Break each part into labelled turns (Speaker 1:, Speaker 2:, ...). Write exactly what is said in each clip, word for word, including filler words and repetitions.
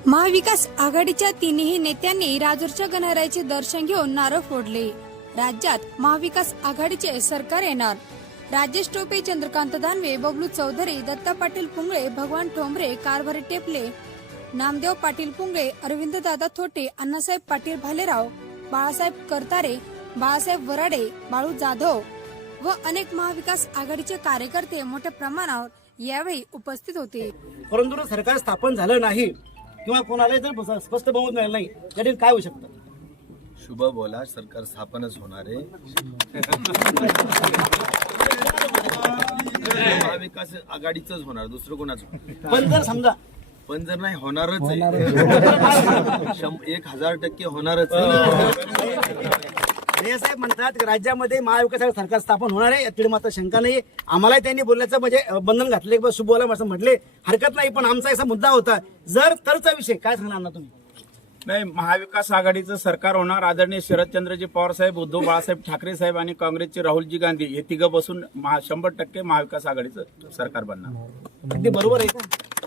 Speaker 1: महाविकास आघाडीच्या तिन्ही नेत्यांनी राजूरच्या गणरायाचे दर्शन घेऊन नारळ फोडले। राज्यात महाविकास आघाडीचे सरकार येणार। राजेश टोपे, चंद्रकांत दानवे, बबलू चौधरी, दत्ता पाटील पुंगळे, भगवान ठोंबरे, कारभारी टेपले, नामदेव पाटील पुंगळे, अरविंद दादा थोटे, अण्णासाहेब पाटील भालेराव, बाळासाहेब करतारे, बाळासाहेब वराडे, बाळू जाधव व अनेक महाविकास आघाडीचे कार्यकर्ते मोठ्या प्रमाणावर यावेळी उपस्थित होते।
Speaker 2: परंतु सरकार स्थापन झालं नाही किंवा कोणाला जर स्पष्ट बहुमत मिळालं नाही तरी काय होऊ शकतं?
Speaker 3: शुभ बोला, सरकार स्थापनच होणार आहे। महाविकास आघाडीचंच होणार, दुसरं कोणाचं?
Speaker 2: पण जर समजा
Speaker 3: पण जर नाही होणारच आहे, एक हजार टक्के होणारच आहे।
Speaker 2: साहेब म्हणतात की राज्यामध्ये महाविकास आघाडी सरकार स्थापन होणार आहे, यातील मात्र शंका नाही। आम्हाला त्यांनी बोलण्याचं म्हणजे बंधन घातले, शुभ बोला असं म्हटले, हरकत नाही। पण आमचा असा मुद्दा होता, जर तरचा विषय काय सांगणार ना तुम्ही?
Speaker 4: नाही, महाविकास आघाडीचं सरकार होणार। आदरणीय शरदचंद्रजी पवार साहेब, उद्धव बाळासाहेब ठाकरे साहेब आणि काँग्रेसचे राहुलजी गांधी हे तिघं बसून शंभर टक्के महाविकास आघाडीचं सरकार बनणार।
Speaker 2: अगदी बरोबर आहे का?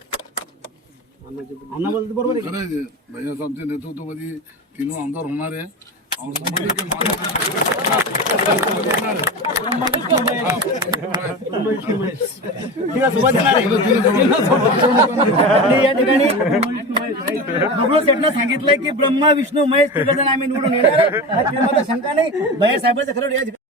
Speaker 2: अण्णा बोलतो बरोबर आहे का?
Speaker 5: भैया साहेबच्या नेतृत्वामध्ये तीन आमदार होणार आहे।
Speaker 2: या ठिकाणी बबलू शेटनं सांगितलंय की ब्रह्मा विष्णू महेश तिघ जण आम्ही निवडून येणार, शंका नाही। भैया साहेबांचं खरं